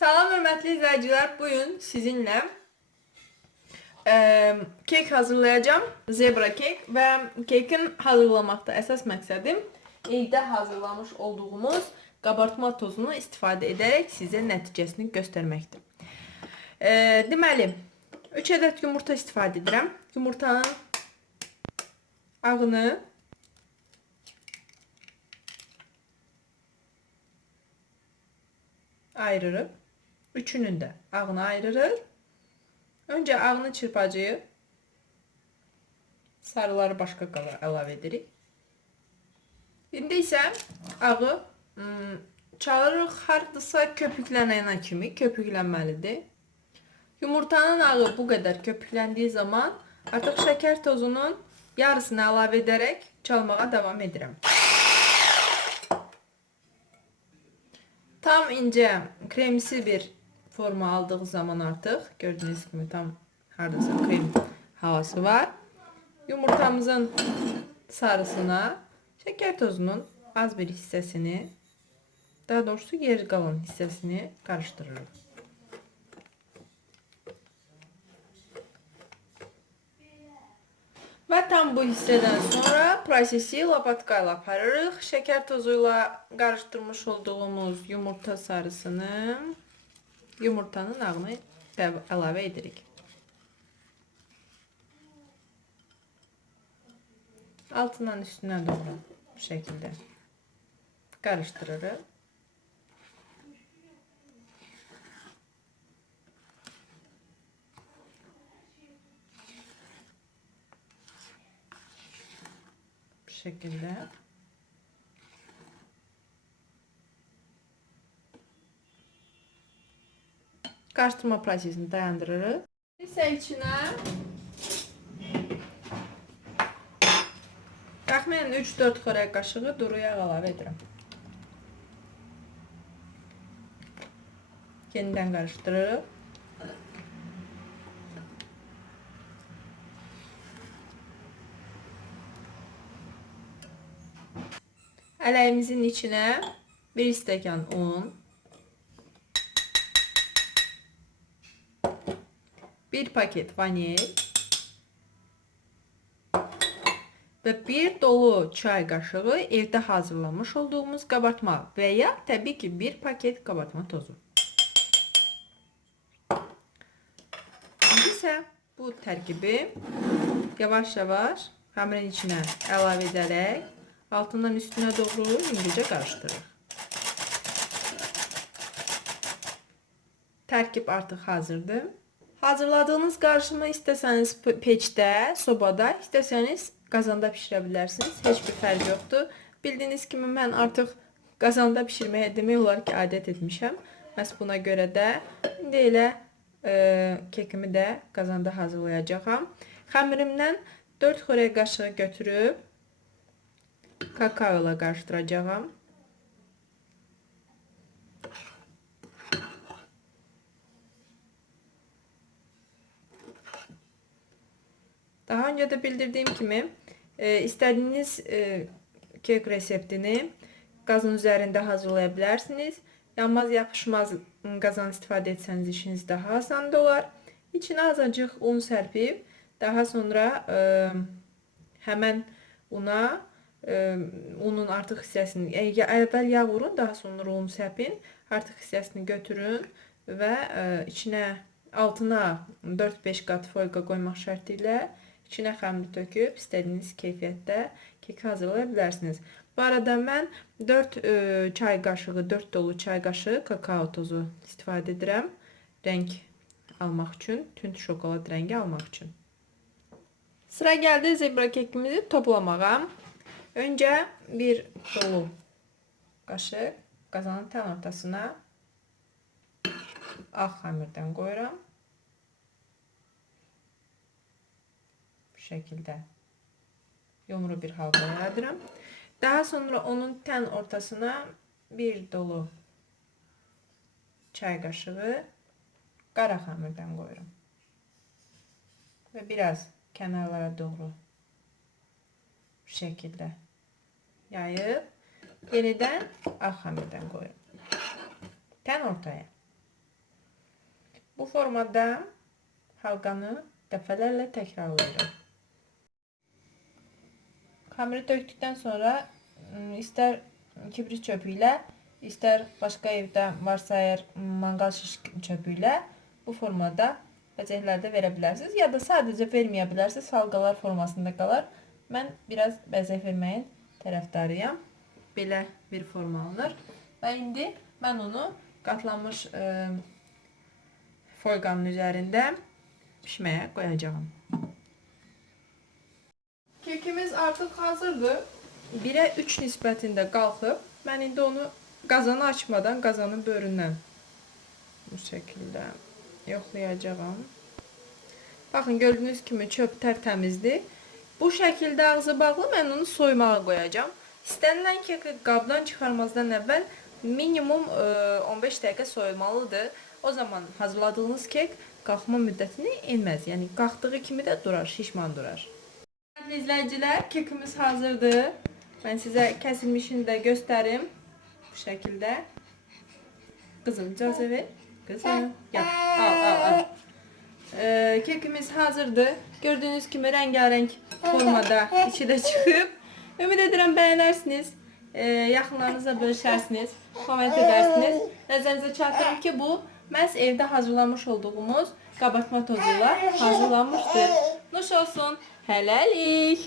Salam hörmətli izləyicilər, bugün sizinlə kek hazırlayacağım. Zebra kek və kekin hazırlamaqda əsas məqsədim evdə hazırlamış olduğumuz qabartma tozunu istifadə edərək sizə nəticəsini göstərməkdir. Deməli, 3 ədəd yumurta istifadə edirəm. Yumurtanın ağını ayırırıq. Üçünün də ağını ayırırıq. Öncə ağını çırpacağıq. Sarıları başqa qala əlavə edirik. İndi isə ağı çalırıq. Hardasa köpüklənənə kimi köpüklənməlidir. Yumurtanın ağı bu qədər köpükləndiyi zaman artıq şəkər tozunun yarısını əlavə edərək çalmağa davam edirəm. Tam incə kremsi bir forma aldığı zaman artıq gördüyünüz kimi tam hardasa krem havası var. Yumurtamızın sarısına şəkər tozunun az bir hissəsini, daha doğrusu geri qalan hissəsini qarışdırırıq. Və tam bu hissədən sonra prosesi lapatka ilə aparırıq. Şəkər tozuyla qarışdırmış olduğumuz yumurta sarısını yumurtanın ağını əlavə edirik. Altından üstünə doğru bu şəkildə qarışdırırıq. Bu şəkildə. Qarışdırma prosesini dayandırırıq. İsə içinə təxminən 3-4 xörək qaşığı duru yağ əlavə edirəm. Yenidən qarışdırırıq. Ələyimizin içinə 1 stəkan un, 1 paket vanil və 1 dolu çay qaşığı evdə hazırlamış olduğumuz qabartma və ya təbii ki 1 paket qabartma tozu. İndi isə bu tərkibi yavaş-yavaş xəmirin içinə əlavə edərək altından üstünə doğru yüngülcə qarışdırırıq. Tərkib artıq hazırdır. Hazırladığınız qarışımı istəsəniz peçdə, sobada, istəsəniz qazanda pişirə bilərsiniz. Heç bir fərq yoxdur. Bildiyiniz kimi mən artıq qazanda pişirməyə demək olar ki, adət etmişəm. Məhz buna görə də indi elə kekimi də qazanda hazırlayacağam. Xəmirimdən 4 xörək qaşığı götürüb kakao ilə qarışdıracağam. Daha önce de bildirdiğim kimi istədiyiniz kek reseptini qazın üzərində hazırlaya bilərsiniz. Yanmaz yapışmaz qazan istifadə etsəniz işiniz daha asan olar. İçinə azacıq un sərpib, daha sonra həmən una unun artıq hissəsini, əvvəl yağ vurun, daha sonra un səpin, artıq hissəsini götürün və içinə altına 4-5 qat folqa qoymaq şərti ilə İçinə xəmiri töküb istədiyiniz keyfiyyətdə kek hazırlaya bilərsiniz. Bu arada mən 4 çay qaşığı, 4 dolu çay qaşığı kakao tozu istifadə edirəm. Rəng almaq üçün, tünd şokolad rəngi almaq üçün. Sıra gəldi zebra kekimizi toplamağa. Öncə bir dolu qaşıq qazanın tən ortasına ağ xəmirdən qoyuram. Şəkildə yumru bir halqa yaradıram. Daha sonra onun tən ortasına bir dolu çay qaşığı qara xəmirdən qoyuram. Və biraz kənarlara doğru bu şəkildə yayıb yenidən ağ xəmirdən qoyuram. Tən ortaya. Bu formada halqanı dəfələrlə təkrarlayıram. Xəmiri döktükdən sonra istər kibrit çöpü ilə, istər başqa evdə varsa əgər manqal şiş çöpü ilə bu formada bəzəklərdə verə bilərsiniz. Ya da sadəcə verməyə bilərsiniz, halqalar formasında qalar. Mən biraz bəzək verməyin tərəfdarıyam. Belə bir forma alınır. Və indi mən onu qatlanmış folqanın üzərində pişməyə qoyacağım. Kekimiz artıq hazırdır. 1-ə 3 nisbətində qalxıb. Mən indi onu qazanı açmadan qazanın böhründən bu şəkildə yoxlayacağam. Baxın, gördüyünüz kimi çöp tərtəmizdir. Bu şəkildə ağzı bağlı mən onu soymağa qoyacağım. İstənilən keki qabdan çıxarmazdan əvvəl minimum 15 dəqiqə soyulmalıdır. O zaman hazırladığınız kek qalxma müddətini enməz. Yəni qalxdığı kimi də durar, şişman durar. Dəyərli izləyicilər, kekimiz hazırdır. Mən sizə kəsilmişini də göstərim. Bu şəkildə. Qızım, icazə ver. Qızım, gəl. Al. Kekimiz hazırdır. Gördüyünüz kimi rəngarəng formada içi də çıxıb. Ümid edirəm bəyənərsiniz. Yaxınlarınızla bölüşərsiniz. Komment edərsiniz. Nəzərinizə çatdırım ki, bu məhz evdə hazırlamış olduğumuz qabartma tozu ilə hazırlanmışdır. Nuş olsun. Hələlik.